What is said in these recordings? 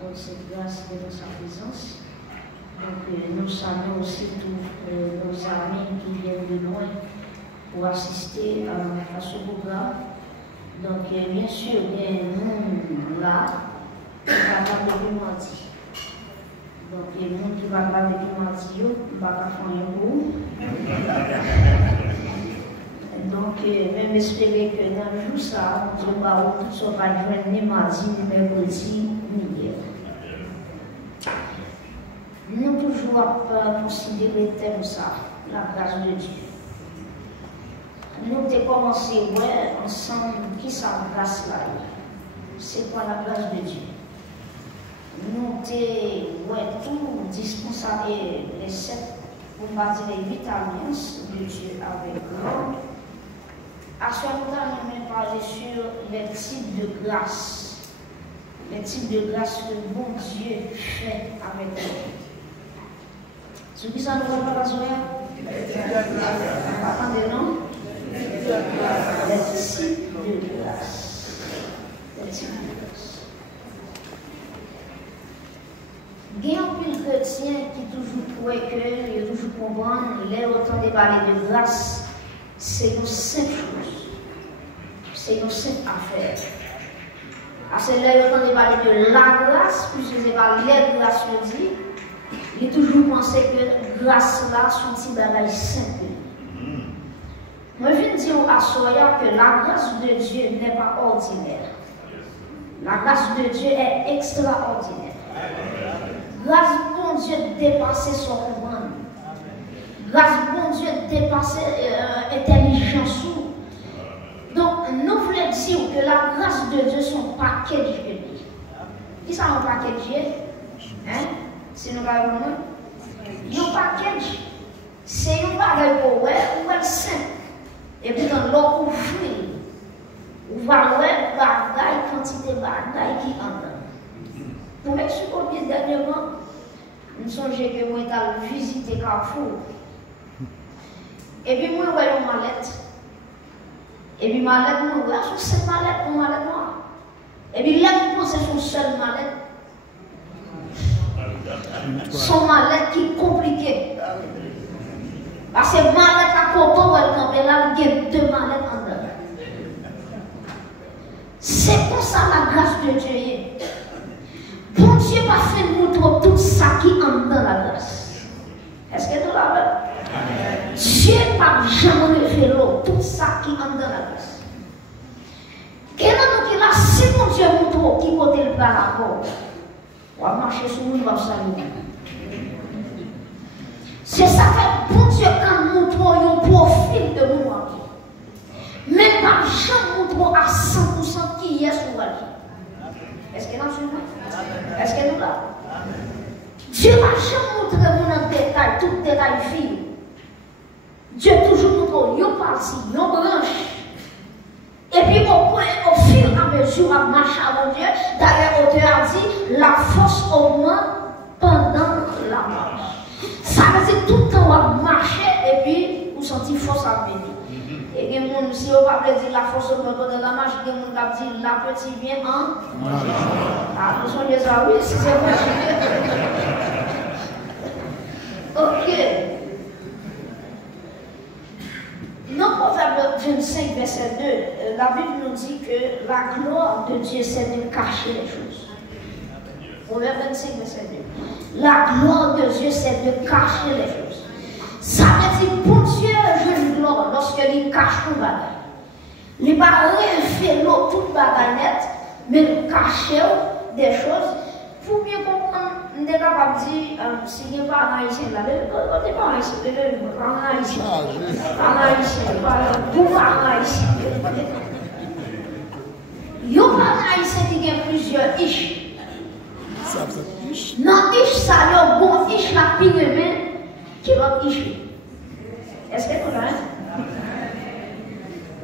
accorde cette grâce de sa présence. Donc nous saluons aussi tous nos amis qui viennent de loin pour assister à ce programme. Donc bien sûr, nous là, on va parler de mardi. Donc les gens qui vont parler de mardi, on va pas faire un mot. Donc, même espérer que dans le jour ça, on va tout ça va joindre ni mardi, ni mercredi, ni hier. Nous toujours considérer le thème ça, la grâce de Dieu. Nous avons commencé ensemble qui ça la grâce là. C'est quoi la grâce de Dieu? Nous avons tout dispensable les 7, pour bâtir les 8 alliances de Dieu avec l'homme. À ce moment-là, nous allons parler sur les types de grâce. Les types de grâce que bon Dieu fait avec nous. Ce qui ça nous va pas la attendez, non? Les types de grâce. Les types de grâce. Il y a un chrétien qui toujours croit que, il toujours comprendre, il est autant de parler de grâce. C'est une simple chose. C'est une simple affaire. Parce que là, il y a parler de la grâce, puisque c'est pas les grâces que dit. Il a toujours pensé que grâce là, c'est un petit bagage simple. Moi, je viens de dire à Soya que la grâce de Dieu n'est pas ordinaire. La grâce de Dieu est extraordinaire. Grâce de bon Dieu dépasser son comprendre. Grâce bon Dieu dépasser intelligence. Donc, nous voulons dire que la grâce de Dieu sont paquet de Dieu. Qui ça un paquet de Dieu? Hein? Si nous parlons de nous, un paquet, c'est un bagage pour ou simple. Et puis dans l'eau ouvrir, on va voir bagaille, quantité de bagaille qui entre. Pour m'expliquer dernièrement, nous songeons que moi j'ai visité Carrefour. Et puis moi j'ai une mallette. Et puis mallette, moi j'ai cette mallette, une mallette noire. Et puis là, je pense que c'est son seul mallette. Son mallette qui est compliqué. Parce que mallette à côté, elle a deux mallettes en dedans. C'est pour ça la grâce de Dieu. Bon Dieu va faire montrer tout ça qui est en dedans la grâce. Est-ce que nous l'avons? Dieu n'a jamais fait l'eau, tout ça qui est en dedans la grâce. Quel est là, si mon Dieu montre qui côté le bras la porte, on va marcher sur nous, on va saluer. C'est ça que bon Dieu quand nous montrons un profil de nous. Même pas jamais montrons à 100% qui est sur la vie. Est-ce que nous sommes? Est-ce que nous là? Dieu va jamais montrer nous en détail, tout détail fil. Dieu toujours montre une partie, une branche. Et puis au fur et à mesure, à marcher avec Dieu, d'ailleurs, l'auteur a dit, la force augmente pendant la marche. Ça veut dire tout le temps on va marcher et puis vous sentez force à venir. Et bien, si on va dire la force augmente pendant la marche, il y a des gens qui disent la petite vient en. Ah, nous sommes les amis, si c'est moi. Ok. Dans Proverbe 25, verset 2, la Bible nous dit que la gloire de Dieu, c'est de cacher les choses. Proverbe 25, verset 2. La gloire de Dieu, c'est de cacher les choses. Ça veut dire, pour Dieu, je une gloire lorsqu'il cache tout bagage. Il ne va pas refaire l'eau toute baganette, mais cacher des choses. Pour bien comprendre, on est capable de dire, si il n'y a pas un haïtien là, on n'est pas un haïtien, un haïtien, pourquoi un haïtien? Il y a un haïtien qui a plusieurs iches. Non, iche ça, il y a un bon iche la pire qui va iche. Est-ce que vous l'avez?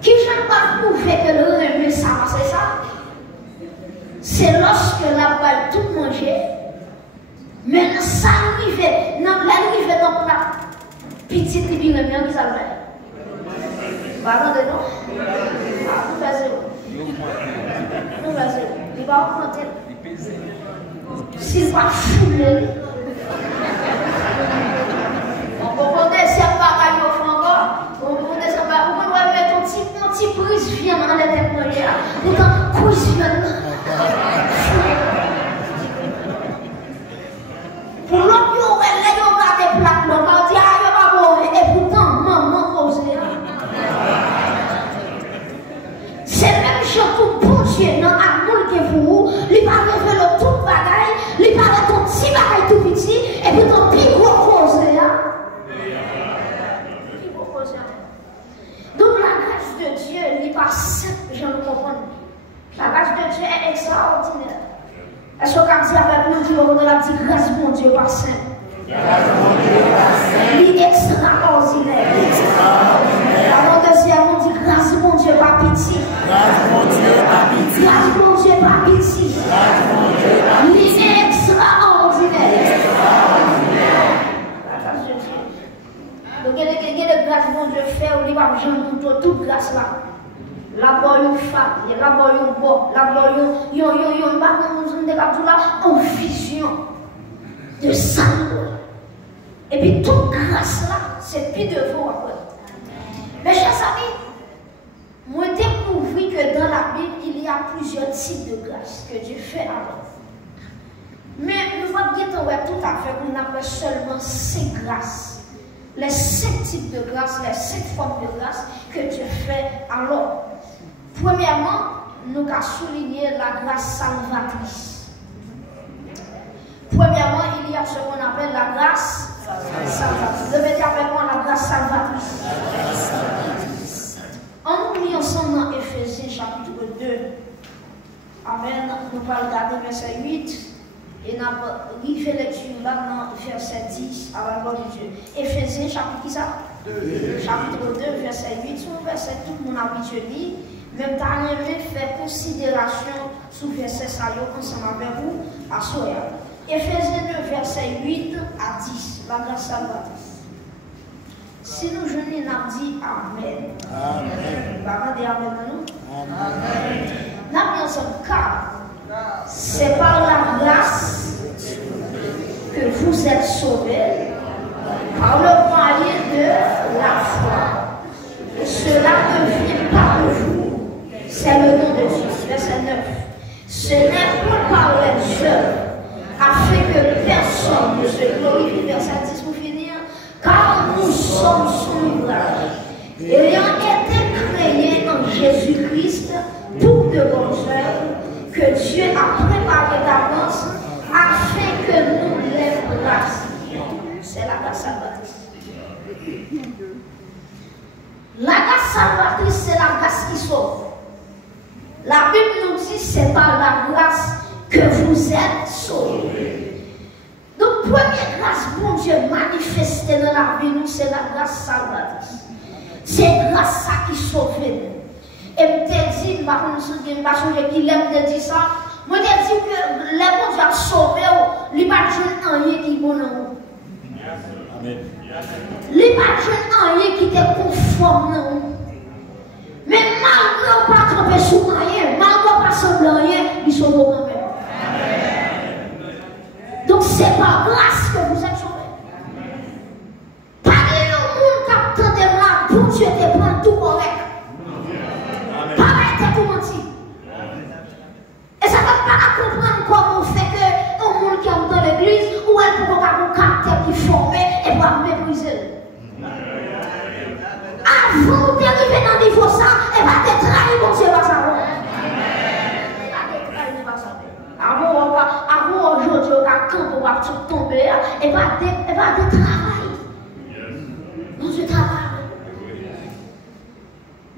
Qui n'a pas prouvé que le remède ça, c'est ça? C'est lorsque la balle tout manger. Maintenant, ça arrive, dans le plat, petit et bien, qui ça fait? Pardon de nous? Ah, vous faites zéro. Vous faites zéro. Il va augmenter. s'il va fouler. On comprenait si elle va gagner au fond encore. On comprenait si elle va. On va mettre un petit prise vient dans les têtes moyens. Pourtant, prise vient. Pour l'autre, il y aurait les yoga des plaques. On va dire, ah, il va mourir. Et pourtant, maman osait. C'est même chose pour bon Dieu dans l'amour que vous, il va révéler toute bagaille, il va mettre ton petit bagaille tout petit, et puis ton plus gros causé. Donc la grâce de Dieu n'est pas simple, je le comprends. La grâce de Dieu est extraordinaire. Est-ce qu'on peut dire avec nous, Dieu, on a la petite grâce, mon Dieu, pas simple. Il est extraordinaire. Avant de dire, on dit grâce, mon Dieu, pas pitié. Grâce, mon Dieu, pas pitié. Grâce, mon Dieu, pas pitié. Il est extraordinaire. La grâce de Dieu. Donc, il y a de grâce, mon Dieu, fait, on dit, je toute grâce là. La boyou fat, la boyou bo, la boyou yo, en vision de sang. Et puis toute grâce là, c'est plus de vous après. Mes chers amis, moi découvert que dans la Bible, il y a plusieurs types de grâce que Dieu fait alors. Mais nous allons bien tout à fait qu'on appelle seulement 5 grâces. Les 5 types de grâces, les 5 formes de grâce que Dieu fait alors. Premièrement, nous avons souligné la grâce salvatrice. Premièrement, il y a ce qu'on appelle la grâce salvatrice. Devez dire avec moi la grâce salvatrice. On nous lit ensemble dans Éphésiens chapitre 2. Amen. Nous allons regarder verset 8. Et nous allons lire lecture là dans verset 10 à la gloire de Dieu. Éphésiens chapitre qui ça? 2. Chapitre 2, verset 8. C'est un verset que tout le monde habitué lit. Même temps, je vais faire considération sous verset saillot ensemble avec vous à Soya. Éphésiens 2, verset 8 à 10, la grâce salvatrice. Si nous jeûnons, nous avons dit Amen. Amen. Vous avez Amen nous? Amen. Nous avons ensemble car c'est par la grâce que vous êtes sauvés, par le moyen de la foi. Cela ne vient pas de vous. C'est le nom de Jésus, verset 9. Ce n'est pas par les œuvres, afin que personne ne se glorifie, verset 10 pour finir, car nous sommes son ouvrage, ayant été créés en Jésus-Christ pour de bonnes œuvres que Dieu a préparées d'avance afin que nous les pratiquions. C'est la grâce salvatrice. La grâce salvatrice, c'est la grâce qui sauve. La Bible nous dit c'est par la grâce que vous êtes sauvés. Donc, première grâce, bon Dieu, manifestée dans la vie, nous, c'est la grâce salvatrice. C'est grâce ça qui sauve nous. Et je te dis, je ne sais pas qui l'aime de dire ça, je te dis que les bon Dieu a sauvé, il n'y a pas de rien qui est bon. Il n'y a pas de rien qui est conforme. Mais malgré pas tromper sous rien, malgré pas sembler rien, il sauve quand même. Donc c'est par grâce que vous êtes sauvés. Pas de monde qui attend de là pour Dieu te prendre tout correct. Pas d'être tout menti. Et ça ne va pas comprendre comment on fait que un monde qui est dans l'église ou elle peut avoir un caractère qui est formé et va mépriser. Avant d'arriver dans le niveau ça, et va te trahir, mon Dieu va savoir. Avant aujourd'hui, on va camper, on va tomber, et va te travailler. Mon Dieu travaille.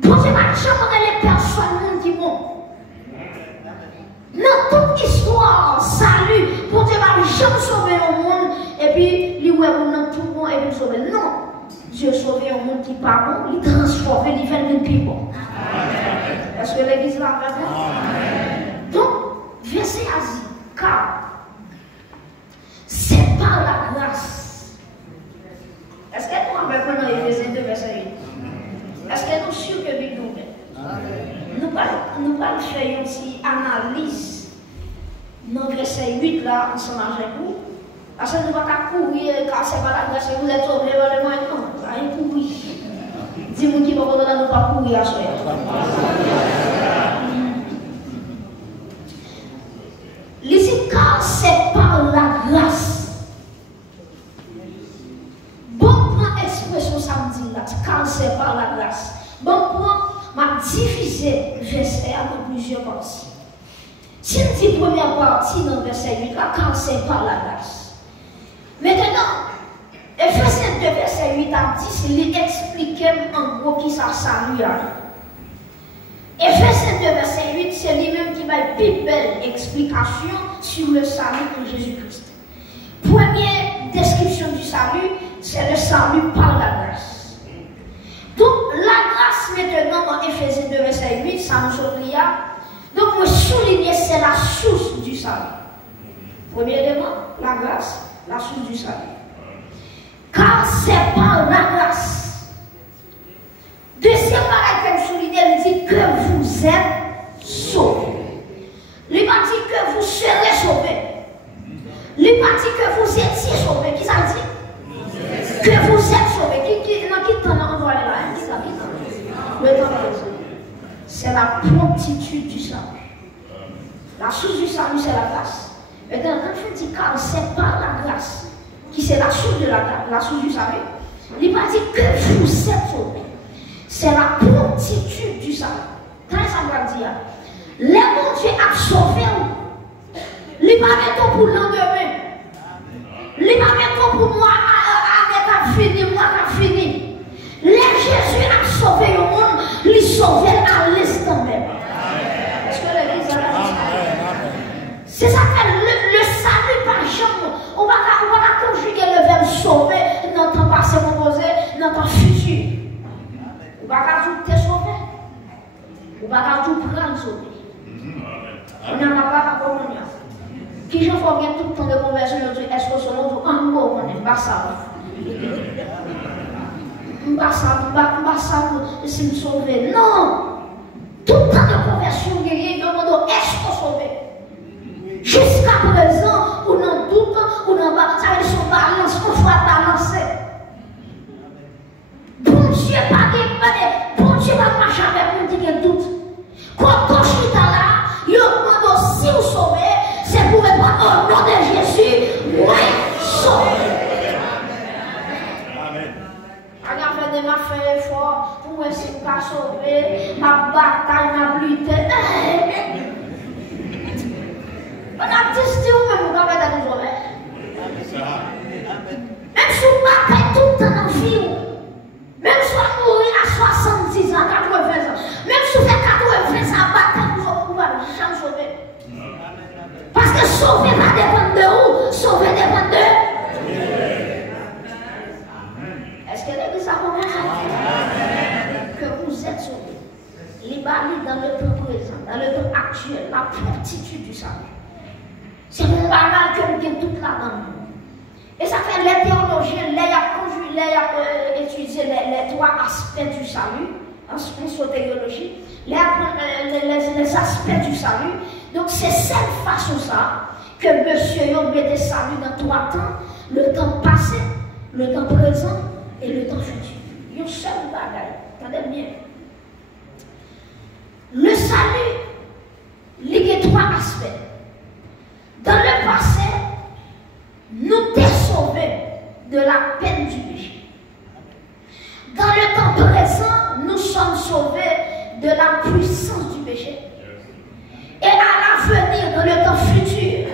Mon Dieu va changer les personnes qui vont. Dans toute histoire, salut, mon Dieu va jamais sauver le monde, et puis, il va dans tout le monde, et puis sauver. Non. Dieu sauve un monde qui n'est pas bon, il transforme, il fait une vie bon. Est-ce que l'église l'a fait? Donc, verset Asie, car c'est par la grâce. Est-ce que nous avons pris dans Éphésiens 2, verset 8? Est-ce que nous sommes sûrs que Bible nous fait? Nous allons faire une petite analyse dans verset 8 là, pas ensemble avec vous. Parce que nous ne pouvons pas courir, car c'est pas la grâce que vous êtes sauvés par le moyen. Non, ça va courir. Dis-moi qui va nous pas courir à ce Ici, car c'est par la grâce. Bon, prends expression samedi là, car c'est par la grâce. Bon, prends ma divisé verset en plusieurs parties. Si on dit première partie dans le verset 8, là, car c'est par la grâce. Maintenant, Ephésiens 2, verset 8 à 10, il explique en gros qui ça salue. Ephésiens 2, verset 8, c'est lui-même qui va une plus belle explication sur le salut de Jésus-Christ. Première description du salut, c'est le salut par la grâce. Donc, la grâce maintenant dans Ephésiens 2, verset 8, ça nous souligne. Donc, vous soulignez, c'est la source du salut. Premier élément, la grâce, la source du salut. Car c'est par la grâce. Deuxième paragraphe souligné, il dit que vous êtes sauvés. Il va dire que vous serez sauvés. Il va dire que vous étiez sauvés. Qui ça dit? Que vous êtes sauvés. Qui t'en a envoyé là? Qui ça dit? Le temps présent. C'est la promptitude du salut. La source du salut, c'est la grâce. Maintenant, quand je dis car c'est par la grâce, qui c'est la source de la source du salut, il va dire que vous êtes sauvés. C'est la promptitude du salut. Quand ça va dire, les bons Dieu a sauvé, il va mettre pour le lendemain. Il va mettre pour moi, avec fini, moi qui fini. Les Jésus a sauvé le monde, il sauve à l'instant même. Est-ce que l'église a dit ça? C'est ça que le salut par jamais. On va conjuguer le verbe sauver dans ton passé composé, dans ton futur. On va tout te sauver. On va tout prendre sauver. On n'a pas comme on a. Qui j'en fais bien tout le temps de conversion, est-ce que ce monde en mot on n'est pas ça? C'est me sauver. Non! Tout le temps de conversion, il demande est-ce qu'on sauver? Jusqu'à présent, on en doute, on en va, ça veut dire son balance, on soit balancé. Bon Dieu, pas de bon Dieu va marcher avec nous qui a doute. Quand on est là, il demande aussi vous sauver, c'est pour répondre au nom de Jésus, oui, sauver. Ma fait effort pour essayer de pas sauver, ma bataille, ma lutte. On a testé ou même vous avez nous sauver. Même si vous battez tout le temps dans la vie, même si vous mourrez à 70 ans, 80 ans, même si vous faites 80 ans, bataille, vous ne pouvez jamais sauver. Parce que sauver va dépendre de où? Sauver dépend de. Est-ce que l'église a compris ça? Que vous êtes sauvés. Libérés dans le temps présent, dans le temps actuel, la promptitude du salut. C'est mon bagage que nous avons toute la dans Et ça fait les théologiens, les a étudié les trois aspects du salut, en théologie, les aspects du salut. Donc c'est cette façon ça que monsieur Yon met des saluts dans trois temps, le temps passé, le temps présent et le temps futur. Il y a un seul bagage. Attendez bien. Le salut, il y a trois aspects. Dans le passé, nous t'es sauvés de la peine du péché. Dans le temps présent, nous sommes sauvés de la puissance du péché. Et à l'avenir, dans le temps futur,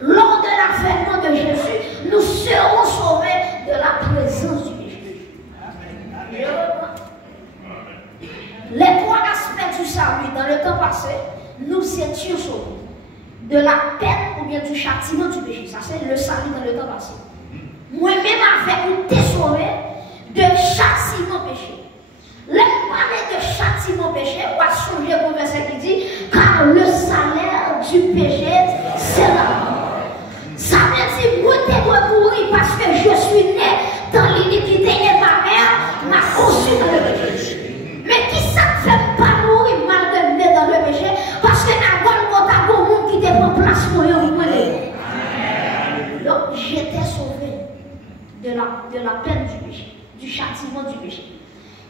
lors de l'avènement de Jésus, nous serons sauvés de la présence du péché. Les trois aspects du salut dans le temps passé, nous étions sauvés de la peine ou bien du châtiment du péché. Ça, c'est le salut dans le temps passé. Moi-même, avec vous, t'es sauvé de châtiment péché. L'on parle de châtiment péché, on va changer au verset qui dit car le salaire du péché, c'est la mort. Ça veut dire, moi, t'es mourir parce que je suis né dans l'iniquité et ma mère m'a conçu dans le péché. Mais qui ça ne fait pas mourir malgré né dans le péché? Parce que à Golgotha, il y a un monde qui te prend place pour vous. j'étais sauvé de la peine du péché, du châtiment du péché.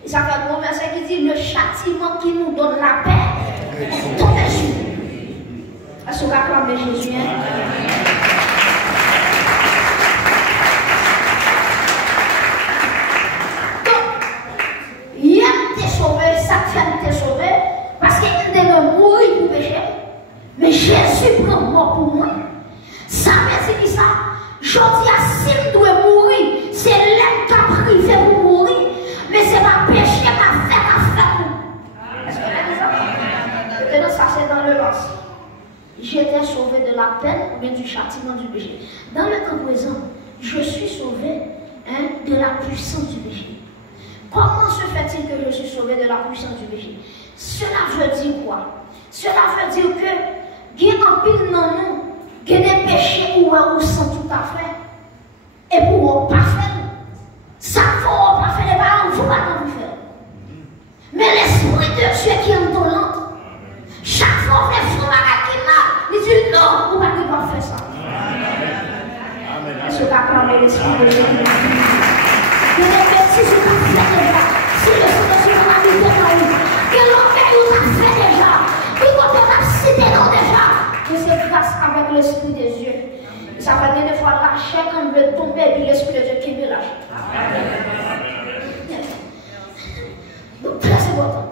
Et ça fait un bon verset qui dit, le châtiment qui nous donne la paix est tombé sur nous. Est-ce qu'on va acclamer Jésus? Mais Jésus prend mort pour moi. Ça veut dire ça. Je dis à s'il doit mourir, c'est l'homme qui a privé pour mourir. Mais c'est ma péché, ma fait à faire. Est-ce que vous avez ça? Maintenant, ça c'est dans le passé. J'étais sauvé de la peine ou bien du châtiment du péché. Dans le temps présent, je suis sauvé de la puissance du péché. Comment se fait-il que je suis sauvé de la puissance du péché? Cela veut dire quoi? Cela veut dire que il y a un pile dans nous, il y a des péchés où on sent tout à fait. Et pour on pas faire, ça faut on pas faire les parents, vous pas vous faire. Mais l'esprit de Dieu qui est indolent, chaque fois on fait son bagage qui mal, il dit non, vous ne pouvez pas faire ça. Est-ce que tu as acclamé l'esprit de Dieu? Il y a des bêtises que tu as fait déjà. Si le Seigneur m'a mis dans nous, que l'enfer nous a fait déjà. Et quand on a cité non déjà, mais c'est grâce avec l'esprit des yeux. Ça fait des fois la chair quand veut tomber et puis l'esprit de Dieu qui veut lâcher. Donc très important.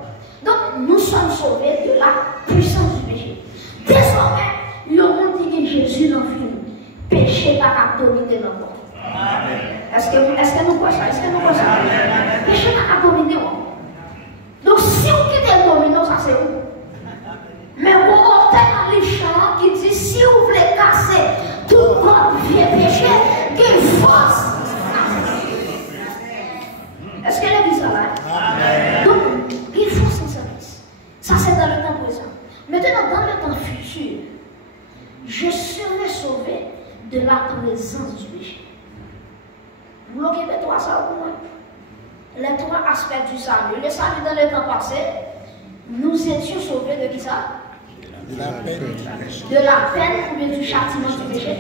Donc nous sommes sauvés de la puissance du péché. Désormais, le monde dit que Jésus n'en finit. Péché pas qu'à dominer dans le monde. Est-ce que nous croyons ça? Est-ce que nous croyons ça? Péché pas qu'à dominer. Donc si vous quittez le dominant, ça c'est où? Mais on entend les chants qui disent si vous voulez casser tout votre vieux péché, qu'il force. Est-ce qu'elle a dit ça là? Donc, il faut son service. Ça c'est dans le temps présent. Maintenant, dans le temps futur, je serai sauvé de la présence du péché. Vous l'occupez toi ça ou moi? Les trois aspects du salut. Le salut dans le temps passé, nous étions sauvés de qui ça? De la peine ou bien du châtiment du péché.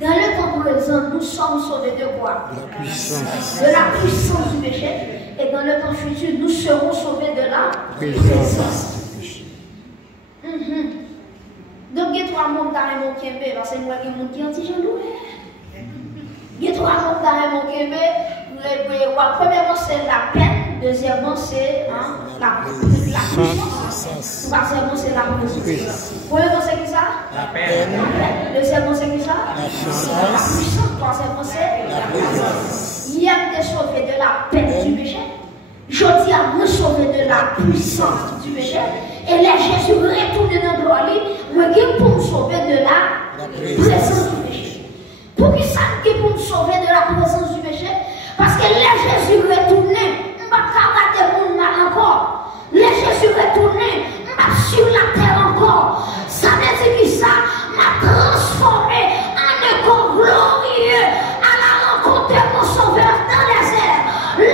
Dans le temps présent, nous sommes sauvés de quoi? De la puissance du péché. Et dans le temps futur, nous serons sauvés de la présence. Donc, il y a trois montagnes mon Kembe, parce que moi, il y a mon qui anti-jaloux. Il y a trois montagnes mon Kembe. Premièrement, c'est la peine. Deuxièmement, c'est la puissance. Troisièmement, c'est la puissance. Premièrement, c'est qui ça? La peine. Deuxièmement, c'est qui ça? La puissance. Troisièmement, c'est la puissance. Il y a des sauvés de la peine du péché. Je dis à nous sauver de la puissance du péché. Et les Jésus retourne dans le droit, moi, pour nous sauver de la présence du péché. Pour qui ça qui pour nous sauver de la présence du péché? Parce que les Jésus retournait, on va garder mon mal encore. Les Jésus retournait, on va sur la terre encore. Ça veut dire que ça m'a transformé en un corps glorieux à la rencontre de mon sauveur dans les airs.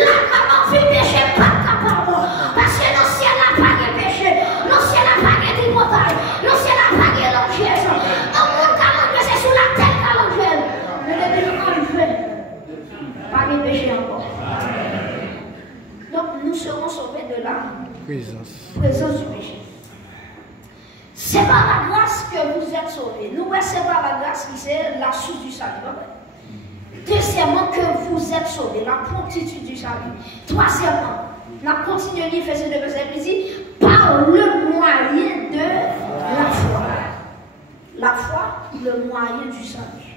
Là, maman fait péché pas capable. Parce que le ciel n'a pas de péché, le ciel n'a pas de tripotaille, le ciel n'a pas de l'angèse. On monde calme, c'est sur la terre qu'à l'angèse. Mais depuis le enlevé, pas de péché encore. Donc nous serons sauvés de la présence du péché. C'est par la grâce que vous êtes sauvés. Nous, c'est par la grâce qui c'est la source du salut. Deuxièmement, que vous êtes sauvés, la promptitude du salut. Troisièmement, la continuité faisait de verset ici, par le moyen de la foi. La foi, le moyen du salut.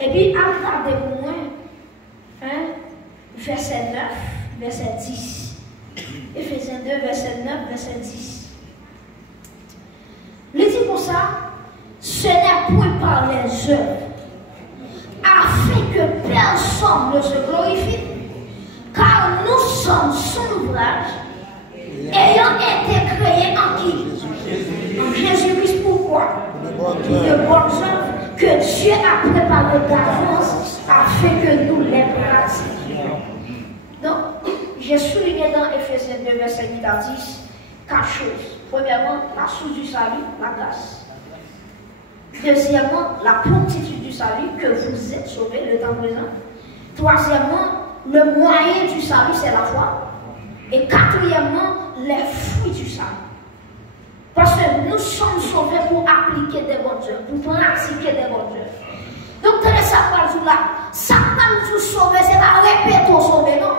Et puis, regardez moi, verset 9, verset 10. Éphésiens 2, verset 9, verset 10. Il dit pour ça, ce n'est point par les œuvres, afin que personne ne se glorifie, car nous sommes son ouvrage, ayant été créés en qui? En Jésus-Christ. Pourquoi? De bonnes œuvres que Dieu a préparées d'avance afin que nous les pratiquions. Donc, j'ai souligné dans Éphésiens 2, verset 8 à 10, 4 choses. Premièrement, la source du salut, la grâce. Deuxièmement, la promptitude du salut, que vous êtes sauvés, le temps présent. Troisièmement, le moyen du salut, c'est la foi. Et quatrièmement, les fruits du salut. Parce que nous sommes sauvés pour appliquer des bonnes œuvres, pour pratiquer des bonnes œuvres. Donc, tenez ça par là. Ça va nous sauver, c'est pas répéter au sauver, non.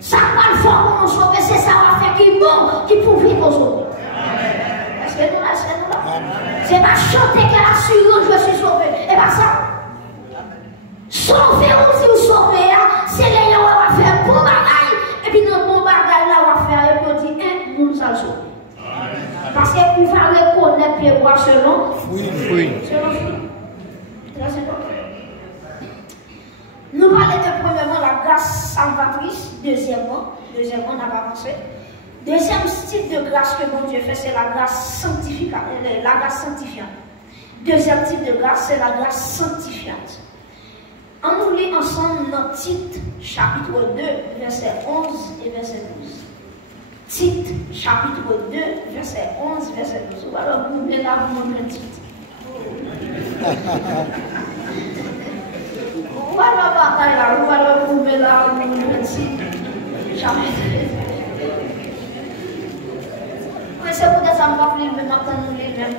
Ça va le faire pour nous sauver, c'est ça va faire qui bon, qui pour vivre au sauver. Est-ce que nous là, c'est nous là? C'est pas chanter qu'elle assure, je suis sauvé. Et pas ça. Sauver ou si vous sauvez, c'est les gens qui vont faire un bon bagage. Et puis, dans le bon bagage là, on va faire, et puis on dit, nous nous allons sauver. Parce qu'il va reconnaître les voix selon. Oui. Selon fruit. Nous parlons de premièrement la grâce salvatrice. Deuxièmement, on n'a pas avancé. Deuxième type de grâce que mon Dieu fait, c'est la grâce sanctifiante. Deuxième type de grâce, c'est la grâce sanctifiante. On nous lit ensemble notre Tite, chapitre 2, verset 11 et verset 12. Tite, chapitre 2, verset 11, verset 12. Ou alors vous mettez là, vous montrez Tite. Ou alors bataille là, ou alors vous mettez là, vous montrez Tite, chapitre 2. Mais c'est peut-être ça, on va appeler le même, nous les mêmes.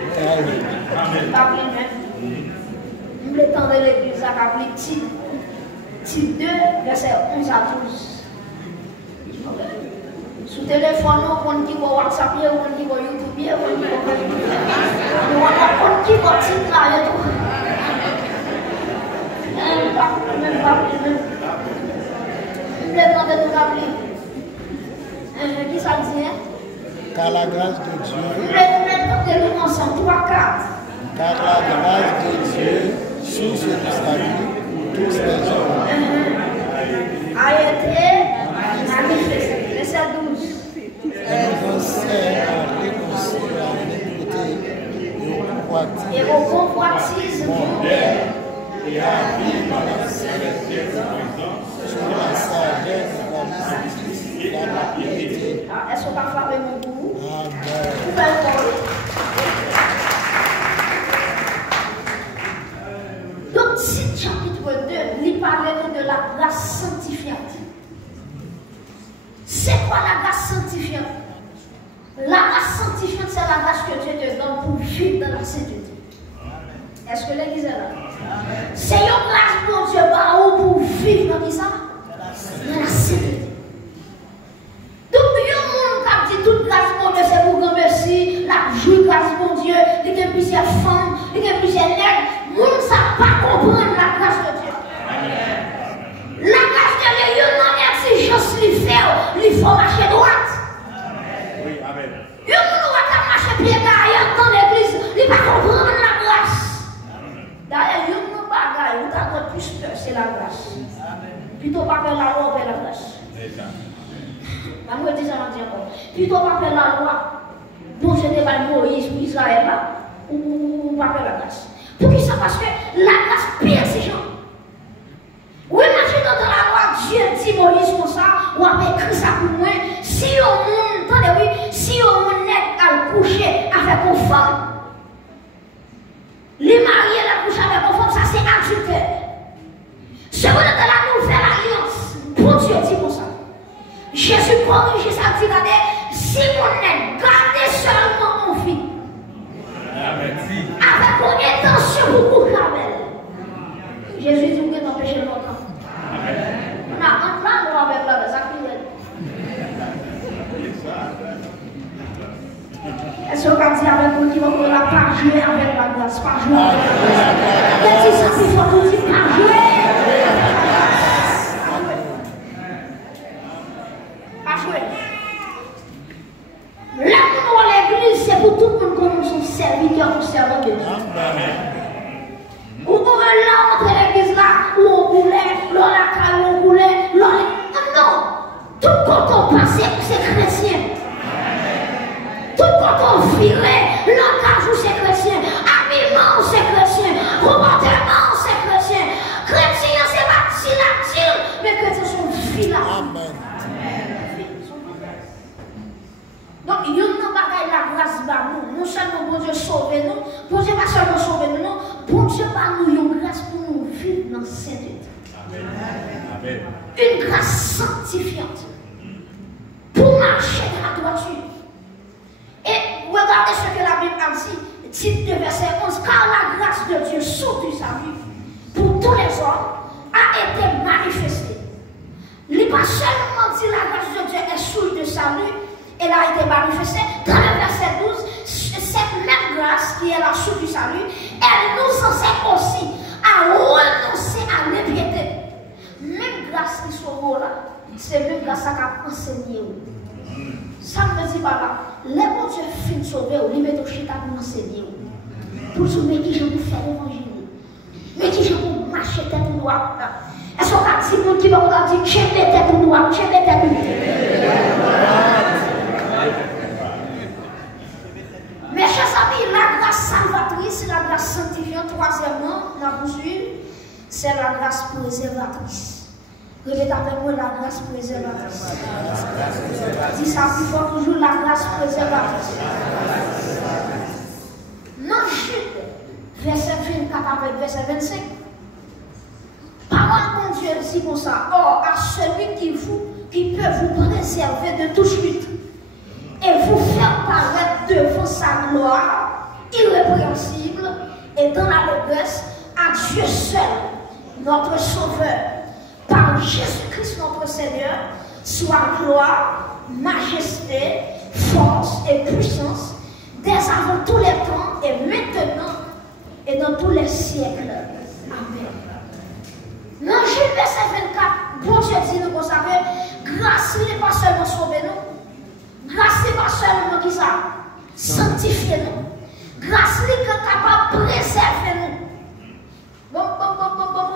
On va appeler le même. Nous le temps de l'église, ça va appeler Tite 2, verset 11 à 12. Sous téléphone, on qui va WhatsApp, on qui va YouTube, on qui va Facebook. On qui va Tite là, et tout. Même pas. Le temps de nous appeler. Qui ça dit, hein? Car la grâce de Dieu. Le temps de nous ensemble, 3, 4. Car la grâce de Dieu, source du salut pour tous les hommes, a été manifestée. Verset 12. Elle nous enseigne à réconcilier à l'iniquité et au convoitise mondaine et à vivre dans la sainteté sur la sagesse, la justice, la piété. Est-ce qu'on va faire mon goût? Amen. Vous pouvez parler. Donc, Tite chapitre 2, il parlait de la grâce sanctifiante. C'est quoi la grâce sanctifiante? La grâce sanctifiante, c'est la grâce que Dieu te donne pour vivre dans la sainteté. Est-ce que l'église est là? C'est une grâce pour Dieu pour vivre dans ça? Dans la sainteté. Donc, il y a un monde qui a dit toute grâce pour Dieu, c'est pour grand merci. La joie grâce pour Dieu, il y a plusieurs femmes, il y a plusieurs nègres. Nous ne savons pas comprendre la grâce de Dieu. La grâce de Dieu, il y a une manière si juste il faut marcher droite. Oui, amen. Il y a un marcher pied derrière dans l'église, il ne va pas comprendre la grâce. D'ailleurs, il y a un bagage, vous avez plus peur, c'est la grâce. Plutôt pas faire la loi, faire la grâce. Je dis ça encore. Plutôt pas faire la loi, bon, c'était pas Moïse ou Israël, ou pas faire la grâce. Pour qui ça? Parce que la grâce pire ces gens. Oui, imaginez dans la loi, Dieu dit Moïse comme ça, ou a écrit ça pour moi. Si au monde, attendez, oui, si au monde n'est à coucher avec une femme, les mariés la coucher avec une femme, ça c'est adultère. Selon la nouvelle alliance, pour Dieu dit comme ça. Jésus corrige ça, dit, regardez, si mon n'est gardez seulement mon fils. Avec une intention pour coucher avec elle. Jésus dit que t'empêches longtemps. On a un plan avec la ça est-ce qu'on va dire avec vous qui va pas jouer avec la grâce, pas jouer avec la grâce. Mais si ça c'est faut tout dire pas jouer. Pas jouer. Là pour l'église, c'est pour tout le monde comme son serviteur ou servant de Dieu. Ou pour là entre l'église là, où on coulait, l'on la caille, on coulait, l'on non. Tout quand on passait, c'est chrétien. Tout quand on virait, l'engagement c'est chrétien, habillement c'est chrétien, comportement c'est chrétien. Chrétien c'est pas tilatil, mais chrétien sont filles là. Amen. Donc, il y a une bagaille la grâce par nous. Nous seulement, bon Dieu, sauver nous. Bon Dieu, pas seulement sauver nous, non. Bon Dieu, par nous, il y a une grâce Une grâce sanctifiante. Pour marcher dans la droiture. Et regardez ce que la Bible a dit, titre de verset 11, car la grâce de Dieu sous du salut pour tous les hommes a été manifestée. Il n'est pas seulement dit la grâce de Dieu est source de salut, elle a été manifestée. Dans le verset 12, cette même grâce qui est la source du salut, elle nous enseigne aussi à renoncer à l'impiété. Même grâce qui soit là, c'est même grâce à qu'a enseigné. Ça ne me dit pas là. Les bons Dieu fin sauver, ils mettent au chita pour enseigner. Pour se mettre qui je vous faire l'évangile. Mais qui je vous marcher tête ou droite. Est-ce qu'on a dit monde qui va vous dire j'ai des têtes ou droite, j'ai des têtes ou mes chers amis, la grâce salvatrice, la grâce sanctifiante, troisièmement, la poursuite, c'est la grâce préservatrice. Répétez avec moi la grâce préservatrice. Dis ça plus fort toujours, la grâce préservatrice. Non, Jude, verset 24 avec verset 25. Parole de Dieu dit comme ça. Or, à celui qui peut vous préserver de toute chute et vous faire paraître devant sa gloire irrépréhensible et dans l'allégresse à Dieu seul, notre Sauveur, par Jésus-Christ notre Seigneur, soit gloire, majesté, force et puissance, dès avant tous les temps et maintenant et dans tous les siècles. Amen. Dans Jude verset 24, bon Dieu dit nous, vous savez, grâce n'est pas seulement sauver nous, grâce n'est pas seulement qui ça, sanctifier nous, grâce n'est que capable de préserver nous. Bon,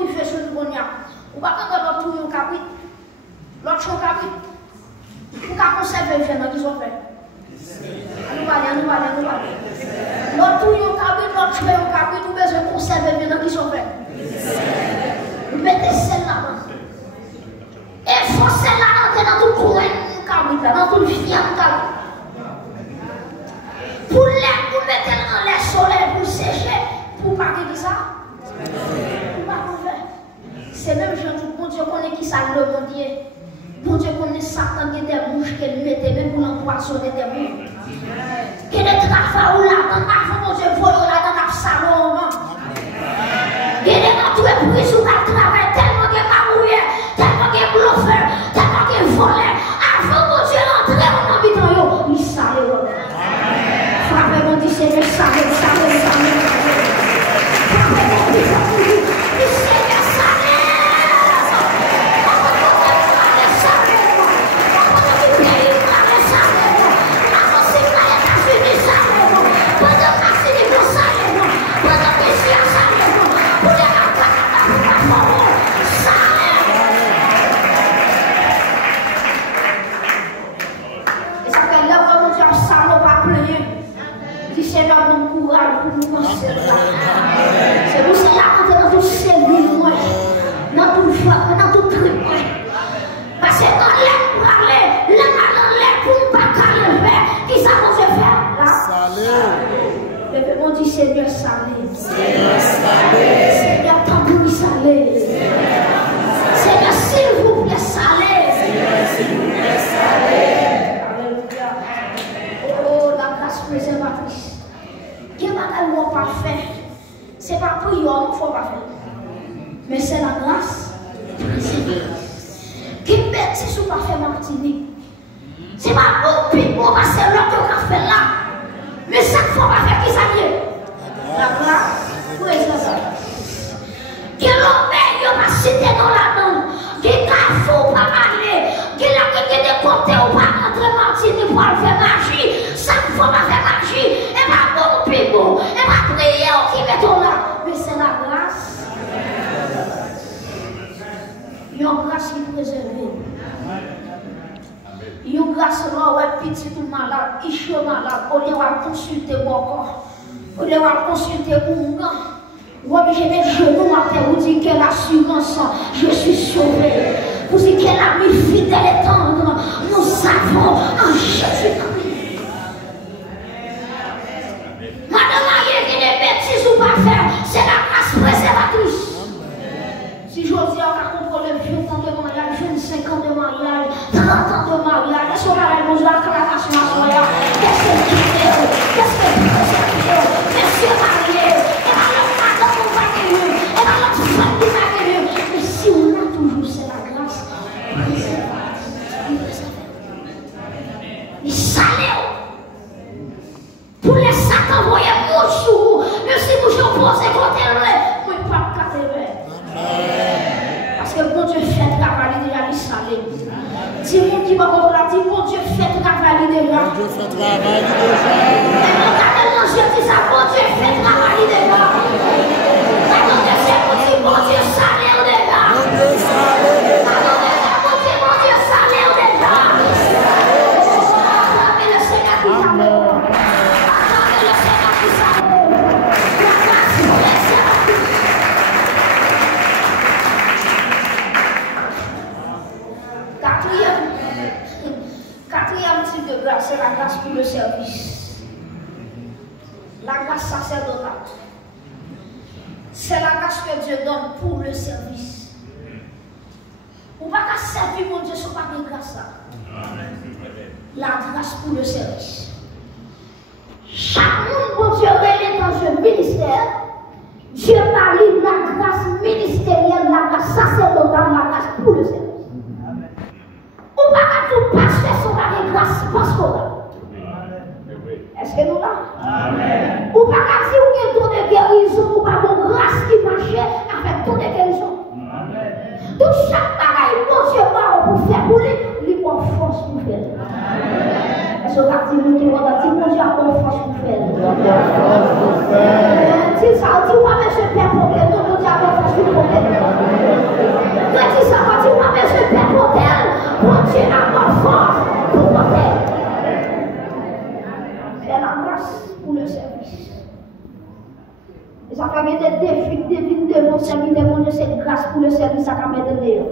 il fait ce que nous avons. On va attendre l'autre capit, l'autre capit, pour qu'on conserve le gène qu'ils ont fait. Nous allons. L'autre capit, l'autre capit, nous besoin conserver le gène qu'ils ont fait. Vous mettez celle-là. Et il faut celle-là dans tout le coin capit, dans tout le fiant capit. Pour mettre dans les soleils, pour sécher, pour pas que ça. Pour pas qu'on fait. C'est même gens tout bon Dieu connaît qui ça le bon Dieu. Bon Dieu connaît Satan qui des bouches qu'elle mettait même pour l'empoisonner des bouches. Que des travaux là, avant bon Dieu voit là dans la salon. Que des entrées prises ou dans le travail, tellement que marouillé, tellement que bluffeur, tellement que voleur. Avant bon Dieu l'entrée en habitant, il salue. Frappez mon Dieu, Seigneur, salue. Frappez mon Dieu, Seigneur, salue. C'est pour cela que dans tout service, dans tout faire, dans tout truc. Parce que dans les parler, les malins, pour ne pas calmer, qui ça va se faire là? Salut. On dit Seigneur salé. Seigneur salé. Seigneur tambour salé. Seigneur s'il vous plaît salé. Seigneur s'il vous plaît salé. Alléluia. Oh la grâce préservatrice. Qui est pas fait, c'est pas prière, il ne faut pas faire. Mais c'est la grâce. Qui bêtise ou pas faire Martinique. C'est pas bon, puis bon, parce que l'autre qui a fait là. Mais ça ne faut pas faire qui ça vient. La grâce, où est ça? Qui l'homme il va citer dans la main. Qui t'a fou pas aller. Qui l'a qui des côtés ou pas entrer Martinique pour faire magie. Ça ne faut pas faire magie. Et pas bon, puis bon. Et pas prier qui mettons là. Mais c'est la grâce. Il y a une grâce qui préserve. Il y a une grâce là où est petit ou malade. Il est malade. On doit consulter encore. On doit consulter mon gars. Ou obligé de genoux à terre. Vous dites que l'assurance, je suis sauvé. Vous dites que l'ami fidèle et tendre. Nous savons en Jésus-Christ. Madame, il y a des bêtises ou pas faire. C'est la grâce préservatrice. Si Si je dis à contrôler 20 ans de mariage, 25 ans de mariage, 30 ans de mariage, est-ce qu'on va répondre à la classification à soi? Qu'est-ce que tu fais? Qu'est-ce que tu fais? Monsieur marié, et dans le matin, on va guérir, et dans notre femme, on va guérir. Mais si on a toujours, c'est la grâce. Il salé. Pour les satans, voyez mouche sur vous. Mais si vous opposez contre elle, vous ne pouvez pas catérer. Parce que bon Dieu fait travailler déjà les salés. Si mon qui va contre la dit, bon Dieu fait travailler déjà. Bon Dieu fait travailler déjà. Et mon gars, je dis ça, bon Dieu fait travailler déjà. Attendez, c'est mon Dieu, bon Dieu salé déjà. Bon Dieu salé déjà. Attendez, c'est mon Dieu, bon Dieu salé déjà. Attendez, le Seigneur qui salé. Attendez, le Seigneur qui salé. La grâce, le Seigneur qui salé. Quatrième type de grâce, c'est la grâce pour le service. La grâce sacerdotale. C'est la grâce que Dieu donne pour le service. On ne va pas servir mon Dieu sans pas de grâce. La grâce pour le service. Chaque monde, mon Dieu, est dans ce ministère. Dieu parle de la grâce ministérielle, la grâce sacerdotale, la grâce pour le service. On va pas tout passer sur la grâce pastorale. Est-ce que nous là? On va pas dire qu'il y a tout de guérison, ou pas de grâce qui marchait avec tout de guérison. Tout chaque bagaille, mon Dieu, pour faire pour lui, il prend force pour faire. Est-ce que vous avez dit que mon Dieu a force pour faire? Si ça dit, moi, monsieur Père, pour que mon Dieu a force pour faire. Si ça va dire, moi, monsieur Père, pour faire. Mon Dieu a force pour faire. C'est la grâce pour le service. Et ça fait des défis devant le serviteur, mon Dieu, c'est grâce pour le service, ça fait des défis.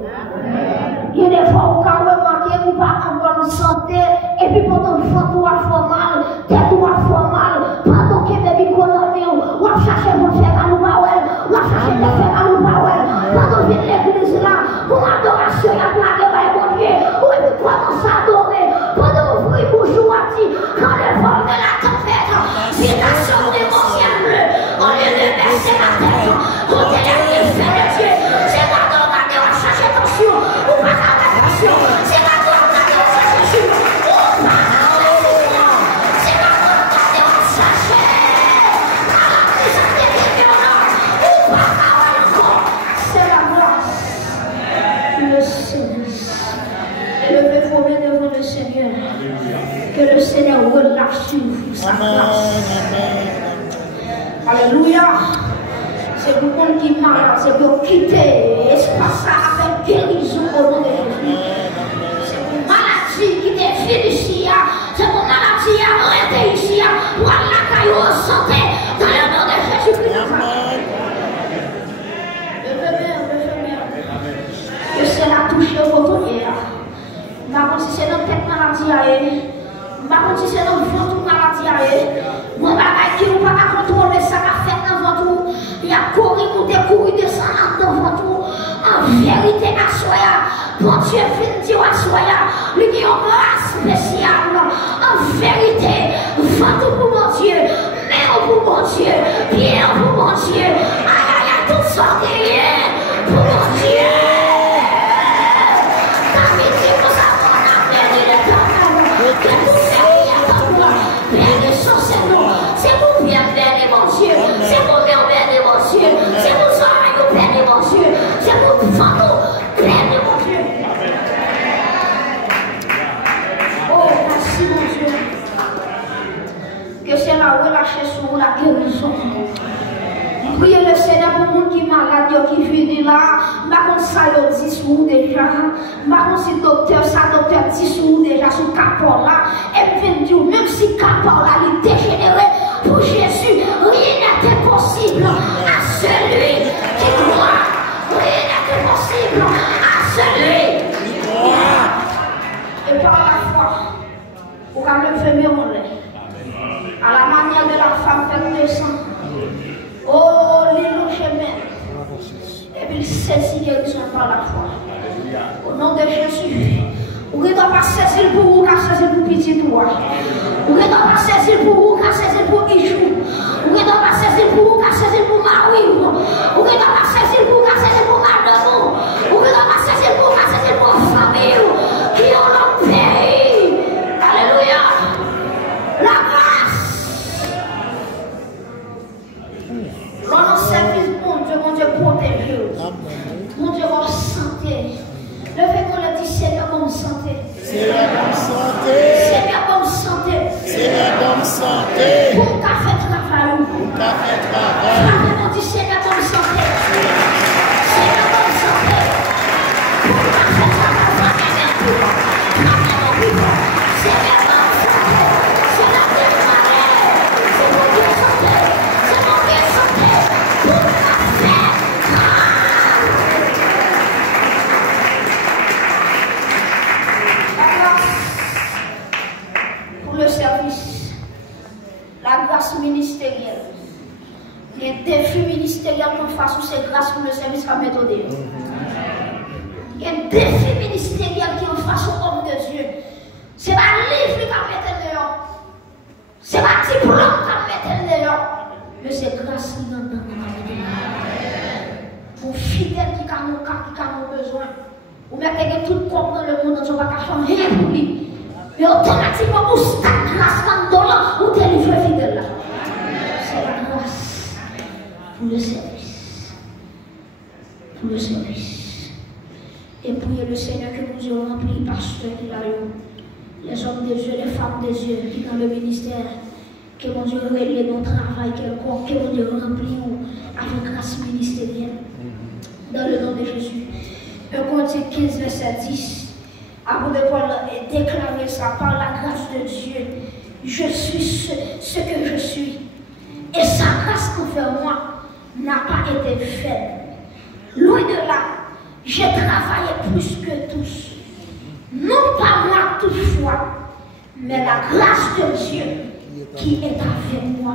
Il y a des fois où quand on remarque ou pas en bonne santé, et puis pendant le vent, ou à fois mal, tête ou à fois mal, pendant que bébé économie, ou à chercher mon frère à nous parler, ou à chercher mon frère à nous parler, pendant que l'église là, pour adoration, il y a plaqué par mon Dieu, ou et puis commence à adorer, pendant ouvrir bonjour à ti, quand le vent de la tempête, citation des anciens bleus, au lieu de baisser la tête, contre la griffe de Dieu, c'est pas dans la guerre à chercher attention, ou pas à attention, c'est pas dans la guerre à chercher, ou pas à attention, c'est pas dans la guerre à chercher, à la prison des violents, ou pas à encore, c'est la grâce, le service, élevez-vous devant le Seigneur, que le Seigneur relâche sur vous sa grâce. Alléluia. C'est pour le monde qui est malade, c'est pour quitter l'espace avec guérison au nom de Jésus. C'est pour maladie qui est finie ici, c'est pour maladie qui arrêtée ici, pour la caillou en santé, dans le nom de Jésus-Christ. Que c'est la touche au cotonnier. Par contre, si c'est notre tête maladie, par contre, si c'est notre ventre maladie, mon bagage qui ne va pas contrôler ça, va faire dans votre. Il y a couru, monter, courir, descendre dans votre. En vérité, à soya, bon Dieu, vient dire à soya, lui qui a une grâce spéciale. En vérité, ventre pour mon Dieu, main pour mon Dieu, pied pour mon Dieu. Aïe, aïe, aïe, tout ça pour mon Dieu. C'est pour bien bénir mon Dieu, c'est pour bien bénir mon Dieu, c'est pour ça que nous bénir mon Dieu, c'est pour nous bénir mon Dieu. Oh, merci mon Dieu. Que c'est la relâcher sur la guérison. Priez le Seigneur pour le monde qui est malade, qui vit là. Par contre, ça il dit sur déjà. Par contre, si docteur, ça docteur dit sur déjà, sur capot là. Et puis dire, même si capot là, il est dégénéré, pour Jésus, rien n'était possible à celui qui croit. Rien n'était possible à celui qui croit. Et par la foi, pour qu'elle lever mon lait. À la manière de la femme qu'elle descend. Oh, l'île au chemin. Et puis qu'il saisit guérison par la foi. Au nom de Jésus. Ou ne doit pas saisir pour vous, car saisir pour petit toi. Ou ne doit pas saisir pour vous, car saisir pour Ichou. Ou ne doit pas saisir pour vous, car saisir pour Marie. Ou ne doit pas saisir pour vous, car saisir pour Madame. Ou ne doit pas saisir pour vous, car saisir pour famille. Qui ont leur pays. Alléluia. La grâce. L'on service, mon Dieu protège. Mon Dieu, votre santé. Le fait qu'on le dit, Seigneur, bonne santé. Seigneur, bonne santé. Seigneur, bonne santé. Seigneur, bonne santé. Pour qu'a fait travail. Pour qu'a fait travail. Frère, on dit, Seigneur, bonne santé. Seigneur, bonne santé. Pour qu'a fait travail. Seigneur, bonne santé. C'est la démarrée. C'est mon Dieu santé. C'est mon Dieu santé. Pour qu'a fait le service, la grâce ministérielle, les défis ministériels qu'on fasse sous ces grâces pour le service à méthode. Il y a un défi ministériel qui en face au homme de Dieu. C'est pas le livre qui va mettre dehors. C'est pas le diplôme qui va mettre dehors. Mais c'est grâce qui nous donne. Pour fidèles qui ont besoin. Ou mettez tout le corps dans le monde, on ne va pas changer rien pour lui. Mais automatiquement, vous stagez grâce dans le ou délivrer fidèle là. C'est la grâce pour le service. Pour le service. Et priez le Seigneur que nous ayons rempli par ceux qui a eu. Les hommes des yeux, les femmes des yeux qui dans le ministère. Que mon Dieu relève nos travail quelconque. Que mon Dieu remplit avec grâce ministérielle. Dans le nom de Jésus. 1 Corinthiens 15, verset 10. Avant de Paul déclarer ça, par la grâce de Dieu, je suis ce que je suis. Et sa grâce envers moi n'a pas été faible. Loin de là, j'ai travaillé plus que tous. Non pas moi toutefois, mais la grâce de Dieu qui est avec moi.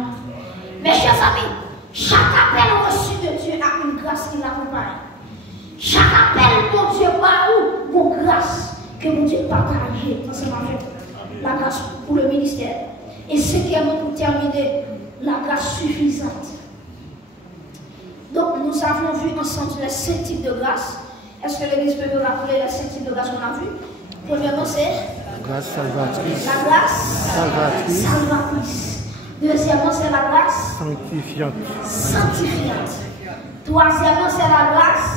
Mes chers amis, chaque appel reçu de Dieu a une grâce qui l'accompagne. Chaque appel, mon Dieu, mon grâce. Que mon Dieu partage ensemble avec la grâce pour le ministère. Et cinquièmement, pour terminer, la grâce suffisante. Donc, nous avons vu ensemble les 5 types de grâce. Est-ce que l'Église peut nous rappeler les 5 types de grâce qu'on a vu? Premièrement, c'est la grâce salvatrice. La grâce salvatrice. Deuxièmement, c'est la grâce sanctifiante. Troisièmement, c'est la grâce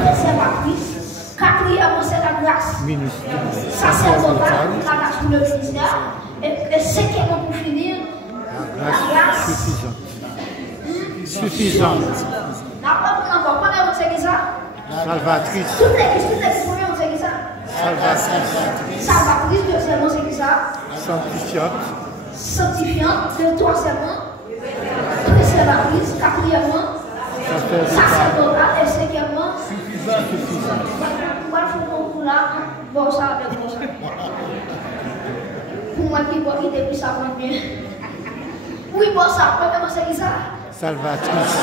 préservatrice. Quatrièmement, c'est la grâce sacerdotale, la grâce pour le ministère. Et cinquièmement, pour finir, la grâce suffisante. Encore, combien on sait ça? Salvatrice. Toutes les combien on sait ça? Salvatrice, deuxièmement, c'est qui ça? Sanctifiante, troisièmement, préservatrice, quatrièmement, sacerdotale et cinquièmement, suffisante. Moi, je suis là, bon, ça avec moi. Pour moi qui vois qui depuis ça va bien. Oui, bon, ça, comment c'est qui ça? Salvatrice.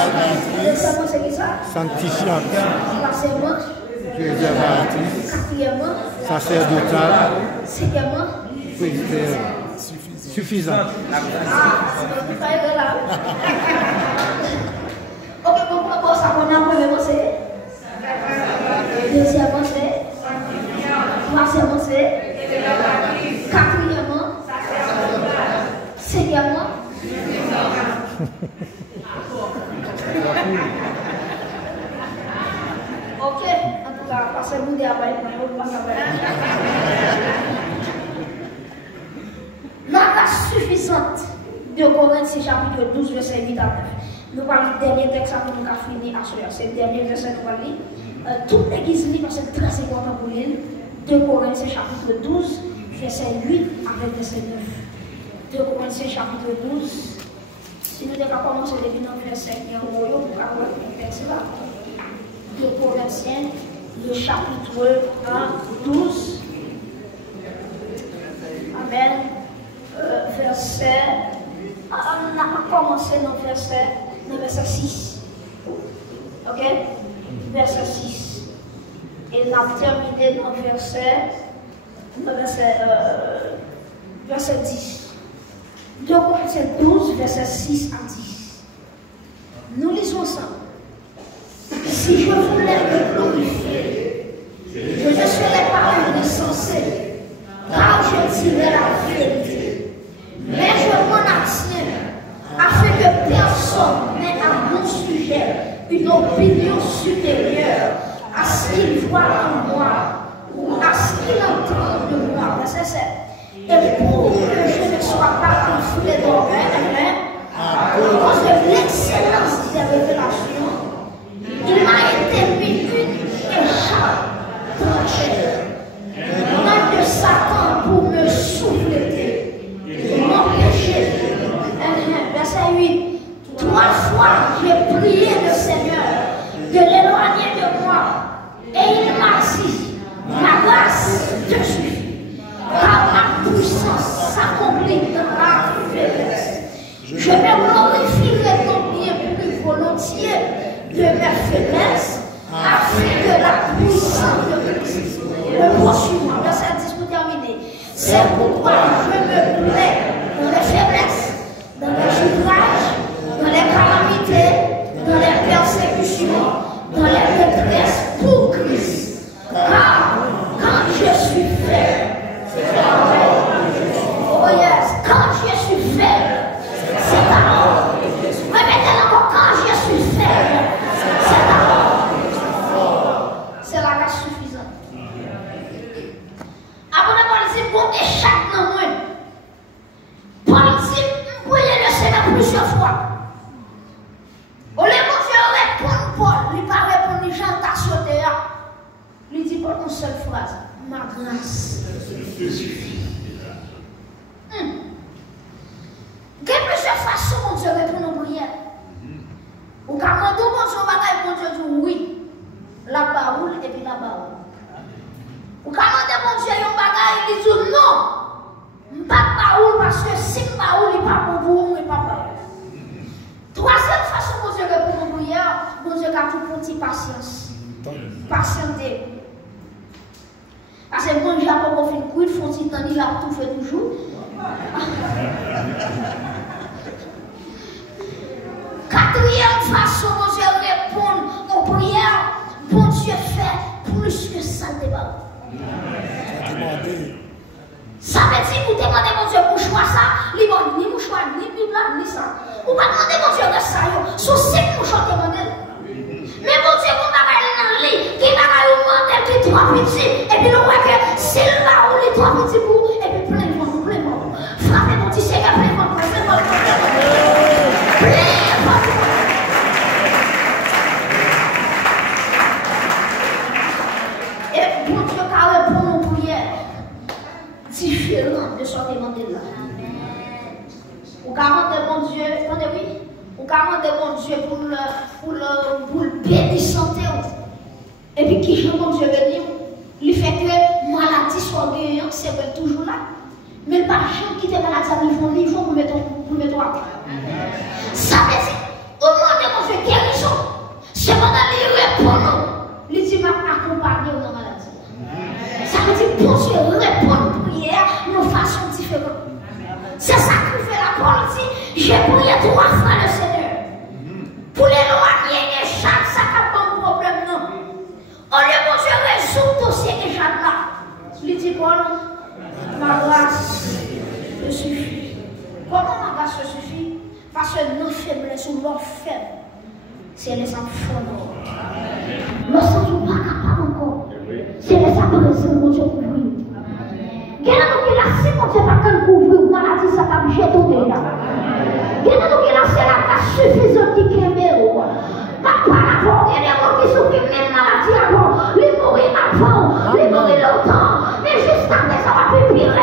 Comment c'est qui ça? Sanctifiante. Troisièmement, préservatrice. quatrièmement, sacerdotale. Cinquièmement, suffisante. Il fallait que là. Ok, bon, ça, on a premièrement, c'est. Deuxièmement, c'est. Troisièmement, c'est. Quatrièmement, cinquièmement. Ok, en tout cas, passez-vous des abeilles, la grâce suffisante de Corinthiens chapitre 12, verset 8 à 9. Nous allons lire le dernier texte avant nous avons fini à ce c'est le dernier verset nous allons lire. Toute l'église lit parce que c'est très important pour lire. 2 Corinthiens chapitre 12, verset 8 avec verset 9. 2 Corinthiens chapitre 12. Si nous devons commencer depuis le verset 5, pour avoir le texte là. 2 Corinthiens, le chapitre 1, 12. Amen. Verset. On a commencé dans le verset 6. Ok? verset 6. Et on a terminé dans verset 10. 2 Corinthiens 12, verset 6 à 10. Nous lisons ensemble. Si je voulais me glorifier, je ne serais pas insensé, car je dirais la vérité. Mais je m'en abstiens, afin que personne n'ait à mon sujet une opinion supérieure à ce qu'il voit en moi ou à ce qu'il entend de moi. Verset 7. Et pour que je ne sois pas confus d'orgueil, à cause de l'excellence des révélations, il m'a été mis une écharpe tranchée, main de Satan pour me souffleter, m'empêcher. Verset 8. 3 fois j'ai prié le Seigneur de l'éloigner de moi, et il m'a dit, ma grâce te suffit, car ma puissance s'accomplit dans la faiblesse. Je me glorifierai donc bien plus volontiers de mes faiblesses, afin que la puissance de Christ me poursuive. Verset 10 pour terminer. C'est pourquoi je me plais dans les faiblesses, dans les souffrages, dans les calamités, dans les persécutions, dans les détresses pour Christ. Car quand je suis faible, c'est alors. Oh yes, quand je suis faible, c'est alors. Répétez encore, quand je suis faible, c'est alors. C'est la grâce suffisante. Après, Paul dit, bon, échappe dans moi. Paul dit, priez le Seigneur plusieurs fois. Au lieu de Dieu répondre, Paul, il ne pas répondre, les gens t'as sauté. Il dit Paul une seule phrase, ma grâce te suffit. Il y a plusieurs façons dont Dieu répond aux prières. Ou quand on demande son bagage, bon Dieu dit oui, la parole et puis la parole. Ou quand on demande Dieu un bagage, il dit non, pas parole parce que si parole n'est pas pour vous, n'est pas parole. Troisième façon dont Dieu répond aux prières, bon Dieu a tout petit patience. Patienter. Parce que quand Jacob a fait une couille, il faut qu'il il a tout fait toujours. Quatrième façon dont Dieu répond aux prières, bon Dieu fait plus que ça débat. Ça veut dire que vous demandez mon Dieu pour choix ça, ni mouchoir, ni Bible, ni ça. Vous ne demandez mon Dieu de ça, sous 5 mouchoirs demandez. Mais mon Dieu, vous m'avez dans le lit, qui m'a demandé qui 3 petits, et puis nous voyons que c'est là où les 3 petits bouts, et puis plein de monde, plein de monde. Frappez mon petit Seigneur, plein de monde, plein de monde, plein de monde. Et bon Dieu, car répond aux prières différentes de ce qu'on demande là. Ou car de bon Dieu, attendez oui. Ou car de bon Dieu pour le bénir santé. Et puis qui je bon Dieu bénir, il fait que maladie soit gagnante, c'est toujours là. Mais pas jamais quitter maladie à niveau pour mettre à terre. Ça veut dire, au moment de mon Dieu guérison, c'est pendant qu'il répond, il dit m'a accompagné dans la maladie. Ça veut dire bon Dieu répond aux prières de façon différente. C'est ça qui fait la parole dit, j'ai prié 3 fois le Seigneur. Pour l'éloigner et chaque ça n'a pas de problème non. Au lieu de Dieu résoudre le dossier et Jacques là. Il dit Paul, ma grâce te suffit. Comment ma grâce te suffit? Parce que nos faiblesses ou nos faibles, c'est les enfants. Nous sommes pas capables encore. C'est les adolescents que Dieu couvre. Quelqu'un qui l'a si mon Dieu pas qu'un couvre, maladie ça t'a obligé de là. Quelqu'un qui l'a c'est la grâce suffisante qui aime. Papa la porte, il y a des gens qui souffrent même maladie avant, ils mourent avant, ils mourent longtemps, mais juste après ça va plus pire,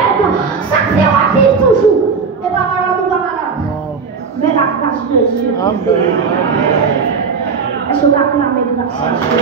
ça fait à vivre toujours. Et pas malade ou pas malade. Mais la grâce de Dieu. Est-ce que vous acclamez grâce à Dieu?